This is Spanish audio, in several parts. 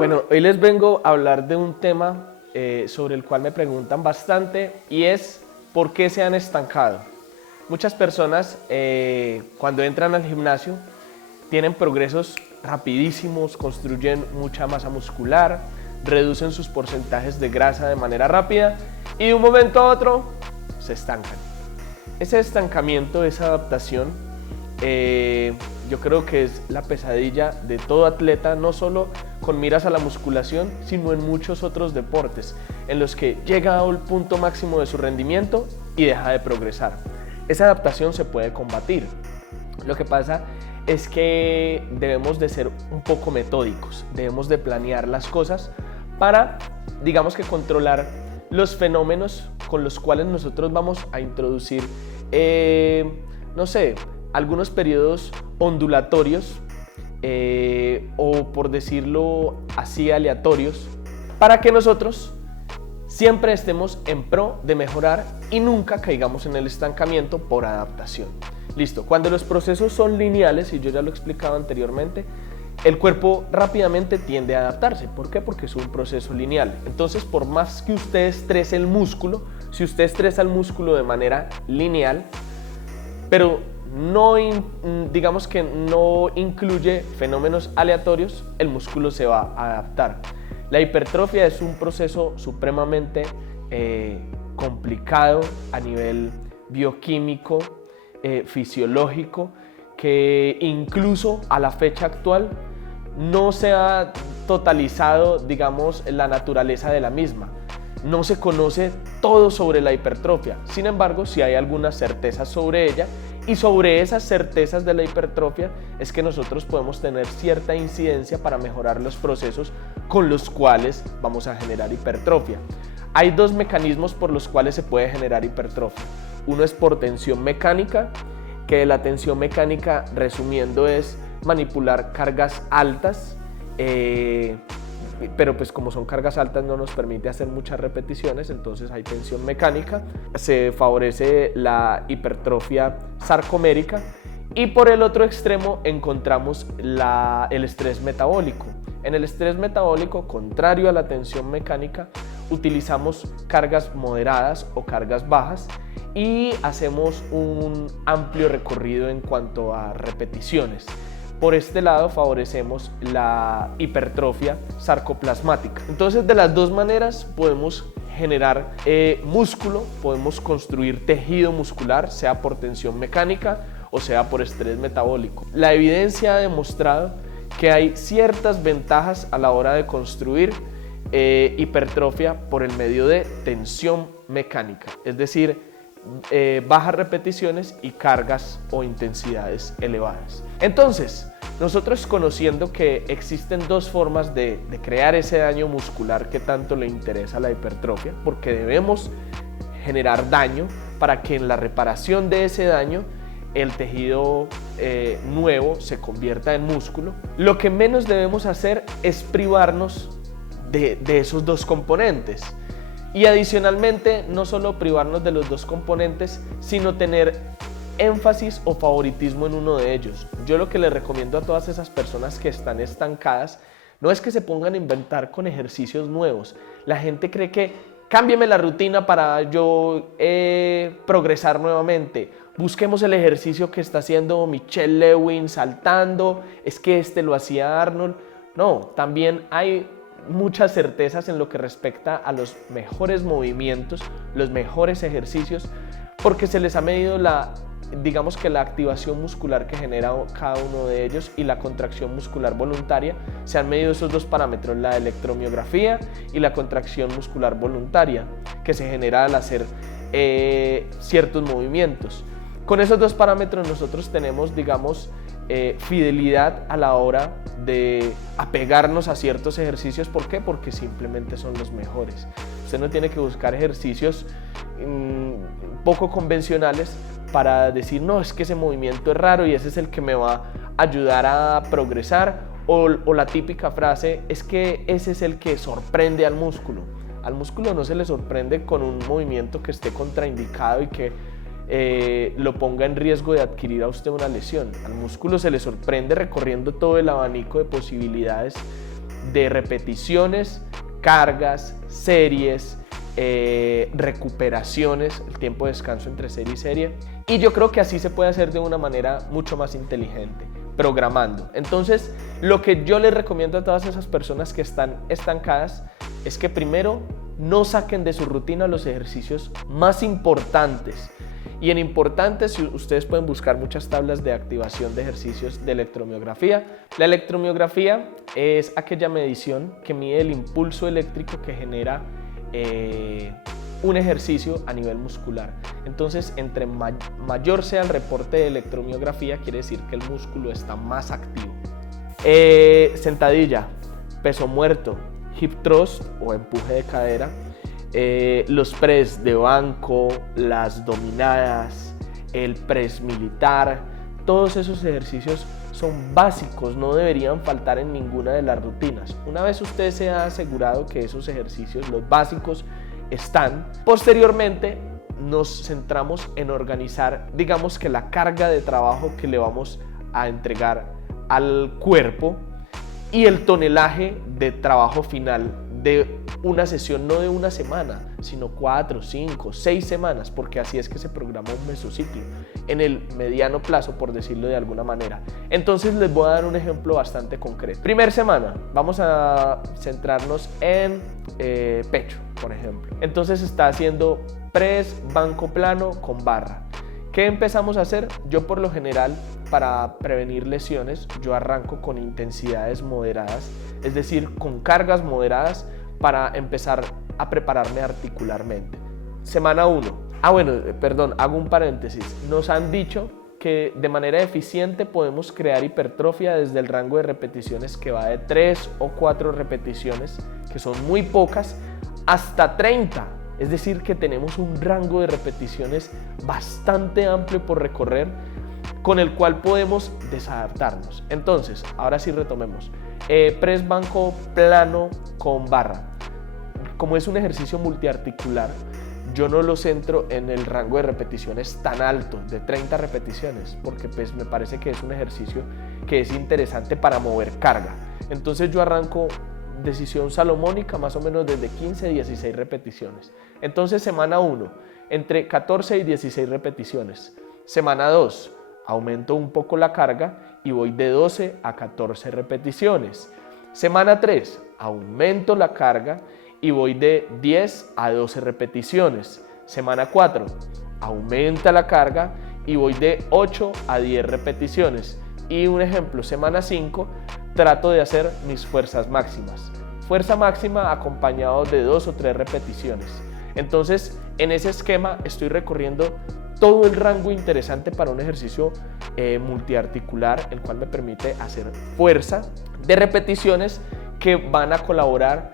Bueno, hoy les vengo a hablar de un tema sobre el cual me preguntan bastante y es ¿por qué se han estancado? Muchas personas cuando entran al gimnasio tienen progresos rapidísimos, construyen mucha masa muscular, reducen sus porcentajes de grasa de manera rápida y de un momento a otro se estancan. Ese estancamiento, esa adaptación, yo creo que es la pesadilla de todo atleta, no solo con miras a la musculación, sino en muchos otros deportes, en los que llega al punto máximo de su rendimiento y deja de progresar. Esa adaptación se puede combatir. Lo que pasa es que debemos de ser un poco metódicos, debemos de planear las cosas para, digamos que controlar los fenómenos con los cuales nosotros vamos a introducir, no sé, algunos periodos ondulatorios o por decirlo así aleatorios, para que nosotros siempre estemos en pro de mejorar y nunca caigamos en el estancamiento por adaptación. Listo, cuando los procesos son lineales, y yo ya lo explicaba anteriormente, el cuerpo rápidamente tiende a adaptarse. ¿Por qué? Porque es un proceso lineal. Entonces, por más que usted estrese el músculo, si usted estresa el músculo de manera lineal, pero no, digamos que no incluye fenómenos aleatorios, el músculo se va a adaptar. La hipertrofia es un proceso supremamente complicado a nivel bioquímico, fisiológico, que incluso a la fecha actual no se ha totalizado, digamos, la naturaleza de la misma. No se conoce todo sobre la hipertrofia, sin embargo, sí hay algunas certezas sobre ella, y sobre esas certezas de la hipertrofia es que nosotros podemos tener cierta incidencia para mejorar los procesos con los cuales vamos a generar hipertrofia. Hay dos mecanismos por los cuales se puede generar hipertrofia. Uno es por tensión mecánica, que la tensión mecánica, resumiendo, es manipular cargas altas, pero pues como son cargas altas no nos permite hacer muchas repeticiones, entonces hay tensión mecánica. Se favorece la hipertrofia sarcomérica y por el otro extremo encontramos el estrés metabólico. En el estrés metabólico, contrario a la tensión mecánica, utilizamos cargas moderadas o cargas bajas y hacemos un amplio recorrido en cuanto a repeticiones. Por este lado favorecemos la hipertrofia sarcoplasmática. Entonces, de las dos maneras podemos generar músculo, podemos construir tejido muscular, sea por tensión mecánica o sea por estrés metabólico. La evidencia ha demostrado que hay ciertas ventajas a la hora de construir hipertrofia por el medio de tensión mecánica, es decir, bajas repeticiones y cargas o intensidades elevadas. Entonces, nosotros conociendo que existen dos formas de crear ese daño muscular que tanto le interesa a la hipertrofia, porque debemos generar daño para que en la reparación de ese daño el tejido nuevo se convierta en músculo, lo que menos debemos hacer es privarnos de esos dos componentes. Y adicionalmente, no solo privarnos de los dos componentes, sino tener énfasis o favoritismo en uno de ellos. Yo lo que les recomiendo a todas esas personas que están estancadas no es que se pongan a inventar con ejercicios nuevos. La gente cree que cámbieme la rutina para yo progresar nuevamente. Busquemos el ejercicio que está haciendo Michelle Lewin saltando, es que lo hacía Arnold. No, también hay muchas certezas en lo que respecta a los mejores movimientos, los mejores ejercicios, porque se les ha medido digamos que la activación muscular que genera cada uno de ellos y la contracción muscular voluntaria. Se han medido esos dos parámetros, la electromiografía y la contracción muscular voluntaria que se genera al hacer ciertos movimientos. Con esos dos parámetros nosotros tenemos, digamos, fidelidad a la hora de apegarnos a ciertos ejercicios. ¿Por qué? Porque simplemente son los mejores. Usted no tiene que buscar ejercicios poco convencionales para decir, no, es que ese movimiento es raro y ese es el que me va a ayudar a progresar, o la típica frase, es que ese es el que sorprende al músculo. Al músculo no se le sorprende con un movimiento que esté contraindicado y que lo ponga en riesgo de adquirir a usted una lesión. Al músculo se le sorprende recorriendo todo el abanico de posibilidades de repeticiones, cargas, series, recuperaciones, el tiempo de descanso entre serie y serie. Y yo creo que así se puede hacer de una manera mucho más inteligente, programando. Entonces, lo que yo les recomiendo a todas esas personas que están estancadas es que primero no saquen de su rutina los ejercicios más importantes. Y en importantes, ustedes pueden buscar muchas tablas de activación de ejercicios de electromiografía. La electromiografía es aquella medición que mide el impulso eléctrico que genera un ejercicio a nivel muscular. Entonces, entre mayor sea el reporte de electromiografía, quiere decir que el músculo está más activo. Sentadilla, peso muerto, hip thrust o empuje de cadera, los press de banco, las dominadas, el press militar, todos esos ejercicios son básicos, no deberían faltar en ninguna de las rutinas. Una vez usted se ha asegurado que esos ejercicios, los básicos, están, posteriormente nos centramos en organizar, digamos que la carga de trabajo que le vamos a entregar al cuerpo y el tonelaje de trabajo final de una sesión, no de una semana, sino 4, 5, 6 semanas, porque así es que se programa un mesociclo en el mediano plazo, por decirlo de alguna manera. Entonces les voy a dar un ejemplo bastante concreto. Primera semana, vamos a centrarnos en pecho, por ejemplo. Entonces está haciendo press, banco plano con barra. ¿Qué empezamos a hacer? Yo por lo general, para prevenir lesiones, yo arranco con intensidades moderadas, es decir, con cargas moderadas para empezar a prepararme articularmente. Semana 1. Hago un paréntesis. Nos han dicho que de manera eficiente podemos crear hipertrofia desde el rango de repeticiones que va de 3 o 4 repeticiones, que son muy pocas, hasta 30. Es decir, que tenemos un rango de repeticiones bastante amplio por recorrer, con el cual podemos desadaptarnos. Entonces, ahora sí retomemos. Press banco plano con barra. Como es un ejercicio multiarticular, yo no lo centro en el rango de repeticiones tan alto, de 30 repeticiones, porque pues me parece que es un ejercicio que es interesante para mover carga. Entonces yo arranco decisión salomónica más o menos desde 15 a 16 repeticiones. Entonces semana 1, entre 14 y 16 repeticiones. Semana 2, aumento un poco la carga y voy de 12 a 14 repeticiones. Semana 3, aumento la carga y voy de 10 a 12 repeticiones. Semana 4, aumenta la carga y voy de 8 a 10 repeticiones. Y un ejemplo, semana 5, trato de hacer mis fuerzas máximas. Fuerza máxima acompañado de 2 o 3 repeticiones. Entonces, en ese esquema estoy recorriendo todo el rango interesante para un ejercicio multiarticular, el cual me permite hacer fuerza de repeticiones que van a colaborar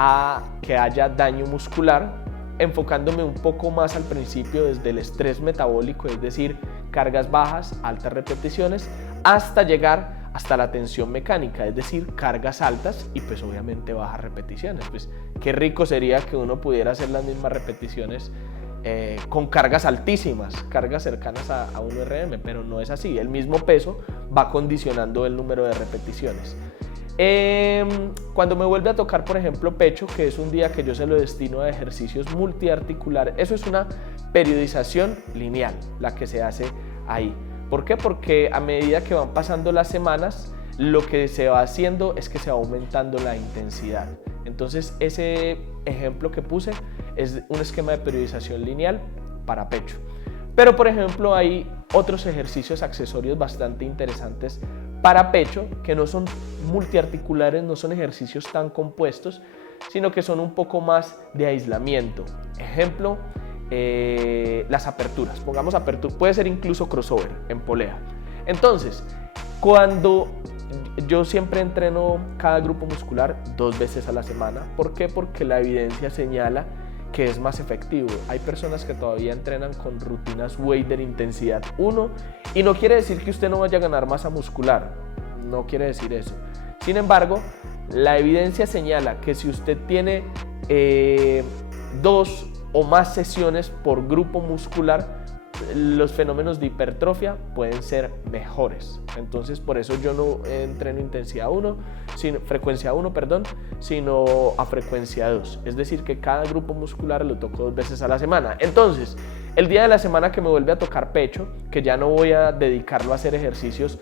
a que haya daño muscular, enfocándome un poco más al principio desde el estrés metabólico, es decir, cargas bajas, altas repeticiones, hasta llegar hasta la tensión mecánica, es decir, cargas altas y pues obviamente bajas repeticiones. Pues qué rico sería que uno pudiera hacer las mismas repeticiones con cargas altísimas, cargas cercanas a 1 RM, pero no es así. El mismo peso va condicionando el número de repeticiones. Cuando me vuelve a tocar, por ejemplo, pecho, que es un día que yo se lo destino a ejercicios multiarticulares, eso es una periodización lineal, la que se hace ahí. ¿Por qué? Porque a medida que van pasando las semanas, lo que se va haciendo es que se va aumentando la intensidad. Entonces, ese ejemplo que puse es un esquema de periodización lineal para pecho. Pero, por ejemplo, hay otros ejercicios accesorios bastante interesantes para pecho que no son multiarticulares, no son ejercicios tan compuestos, sino que son un poco más de aislamiento. Ejemplo, las aperturas. Pongamos apertura, puede ser incluso crossover en polea. Entonces, cuando yo siempre entreno cada grupo muscular 2 veces a la semana. ¿Por qué? Porque la evidencia señala que es más efectivo. Hay personas que todavía entrenan con rutinas weight de intensidad 1 y no quiere decir que usted no vaya a ganar masa muscular, no quiere decir eso. Sin embargo, la evidencia señala que si usted tiene 2 o más sesiones por grupo muscular, los fenómenos de hipertrofia pueden ser mejores. Entonces, por eso yo no entreno frecuencia 1, sino a frecuencia 2. Es decir, que cada grupo muscular lo toco 2 veces a la semana. Entonces, el día de la semana que me vuelve a tocar pecho, que ya no voy a dedicarlo a hacer ejercicios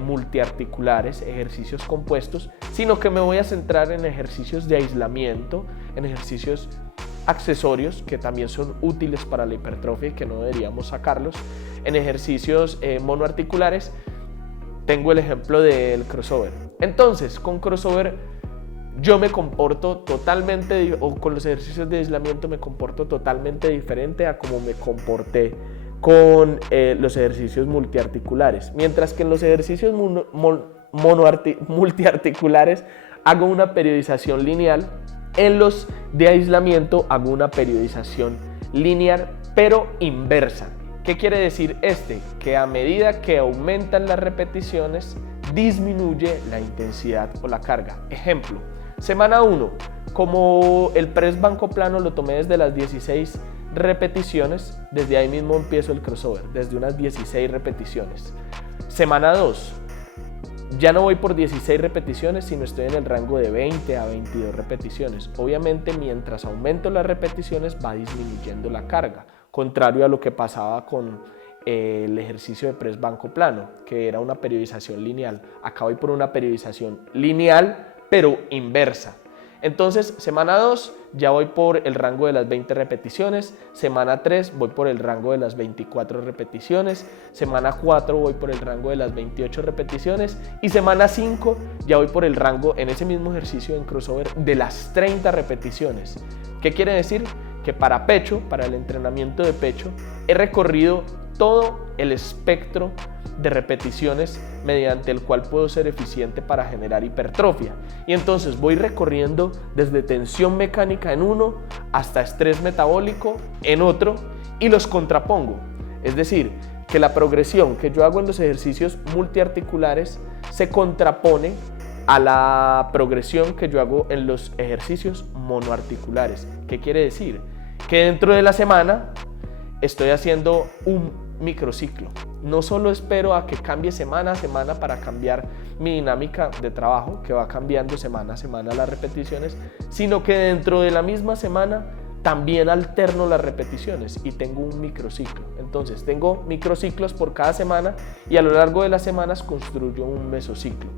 multiarticulares, ejercicios compuestos, sino que me voy a centrar en ejercicios de aislamiento, en ejercicios accesorios que también son útiles para la hipertrofia y que no deberíamos sacarlos, en ejercicios monoarticulares. Tengo el ejemplo del crossover. Entonces, con crossover yo me comporto totalmente, o con los ejercicios de aislamiento me comporto totalmente diferente a como me comporté con los ejercicios multiarticulares. Mientras que en los ejercicios multiarticulares hago una periodización lineal, en los de aislamiento hago una periodización lineal pero inversa. ¿Qué quiere decir Que a medida que aumentan las repeticiones, disminuye la intensidad o la carga. Ejemplo, semana 1, como el press banco plano lo tomé desde las 16 repeticiones, desde ahí mismo empiezo el crossover, desde unas 16 repeticiones. Semana 2, ya no voy por 16 repeticiones, sino estoy en el rango de 20 a 22 repeticiones. Obviamente, mientras aumento las repeticiones, va disminuyendo la carga, contrario a lo que pasaba con el ejercicio de press banco plano, que era una periodización lineal. Acá voy por una periodización lineal, pero inversa. Entonces, semana 2 ya voy por el rango de las 20 repeticiones, semana 3 voy por el rango de las 24 repeticiones, semana 4 voy por el rango de las 28 repeticiones y semana 5 ya voy por el rango, en ese mismo ejercicio en crossover, de las 30 repeticiones. ¿Qué quiere decir? Que para pecho, para el entrenamiento de pecho, he recorrido todo el espectro de repeticiones mediante el cual puedo ser eficiente para generar hipertrofia. Y entonces voy recorriendo desde tensión mecánica en uno hasta estrés metabólico en otro y los contrapongo. Es decir, que la progresión que yo hago en los ejercicios multiarticulares se contrapone a la progresión que yo hago en los ejercicios monoarticulares. ¿Qué quiere decir? Que dentro de la semana estoy haciendo un microciclo. No solo espero a que cambie semana a semana para cambiar mi dinámica de trabajo, que va cambiando semana a semana las repeticiones, sino que dentro de la misma semana también alterno las repeticiones y tengo un microciclo. Entonces tengo microciclos por cada semana y a lo largo de las semanas construyo un mesociclo.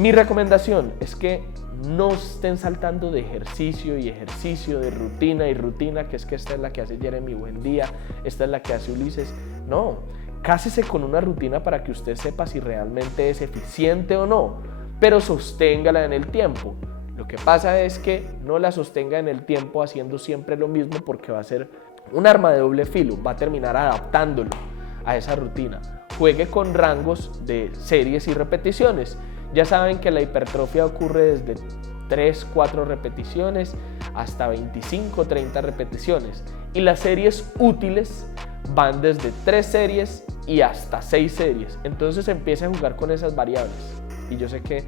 Mi recomendación es que no estén saltando de ejercicio y ejercicio, de rutina y rutina, que es que esta es la que hace Jeremy Buendía, esta es la que hace Ulises. No, cásese con una rutina para que usted sepa si realmente es eficiente o no, pero sosténgala en el tiempo. Lo que pasa es que no la sostenga en el tiempo haciendo siempre lo mismo, porque va a ser un arma de doble filo, va a terminar adaptándolo a esa rutina. Juegue con rangos de series y repeticiones. Ya saben que la hipertrofia ocurre desde 3, 4 repeticiones hasta 25, 30 repeticiones. Y las series útiles van desde 3 series y hasta 6 series. Entonces empiece a jugar con esas variables. Y yo sé que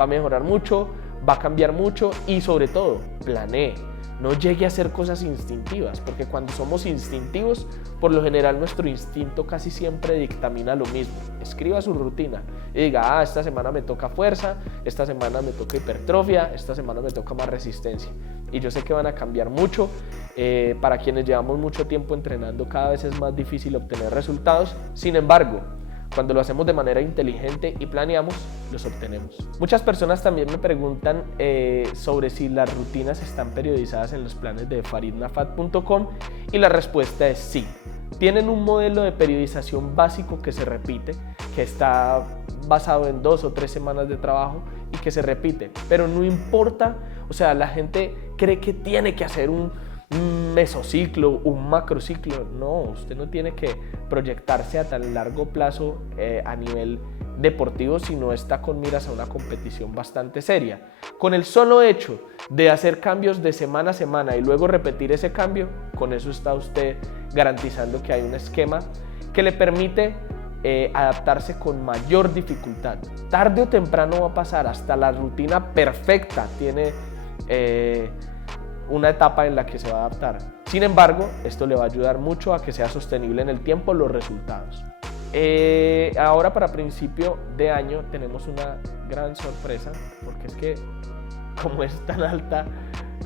va a mejorar mucho, va a cambiar mucho y sobre todo, planee. No llegue a hacer cosas instintivas, porque cuando somos instintivos, por lo general nuestro instinto casi siempre dictamina lo mismo. Escriba su rutina y diga, esta semana me toca fuerza, esta semana me toca hipertrofia, esta semana me toca más resistencia. Y yo sé que van a cambiar mucho. Para quienes llevamos mucho tiempo entrenando, cada vez es más difícil obtener resultados. Sin embargo, cuando lo hacemos de manera inteligente y planeamos, los obtenemos. Muchas personas también me preguntan sobre si las rutinas están periodizadas en los planes de faridnafat.com y la respuesta es sí. Tienen un modelo de periodización básico que se repite, que está basado en 2 o 3 semanas de trabajo y que se repite, pero no importa, o sea, la gente cree que tiene que hacer un mesociclo, un macrociclo. No, usted no tiene que proyectarse a tan largo plazo a nivel deportivo si no está con miras a una competición bastante seria. Con el solo hecho de hacer cambios de semana a semana y luego repetir ese cambio, con eso está usted garantizando que hay un esquema que le permite adaptarse con mayor dificultad. Tarde o temprano va a pasar, hasta la rutina perfecta tiene una etapa en la que se va a adaptar. Sin embargo, esto le va a ayudar mucho a que sea sostenible en el tiempo los resultados. Ahora para principio de año tenemos una gran sorpresa, porque es que como es tan alta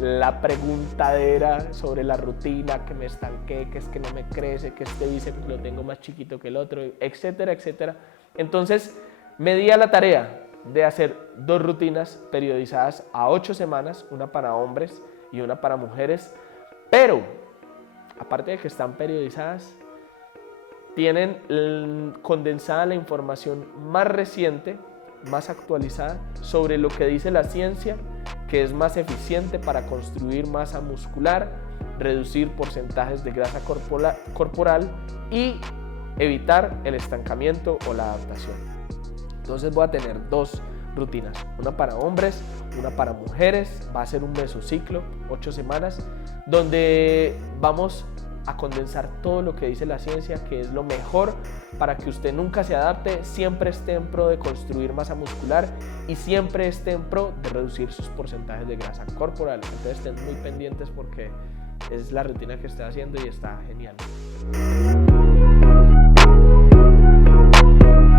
la preguntadera sobre la rutina, que me estanqué, que es que no me crece, que este bíceps lo tengo más chiquito que el otro, etcétera, etcétera. Entonces me di a la tarea de hacer 2 rutinas periodizadas a 8 semanas, una para hombres y una para mujeres, pero aparte de que están periodizadas, tienen condensada la información más reciente, más actualizada sobre lo que dice la ciencia, que es más eficiente para construir masa muscular, reducir porcentajes de grasa corporal y evitar el estancamiento o la adaptación. Entonces voy a tener 2 rutinas, una para hombres, una para mujeres, va a ser un mesociclo, 8 semanas, donde vamos a condensar todo lo que dice la ciencia, que es lo mejor para que usted nunca se adapte, siempre esté en pro de construir masa muscular y siempre esté en pro de reducir sus porcentajes de grasa corporal. Entonces estén muy pendientes porque es la rutina que estoy haciendo y está genial.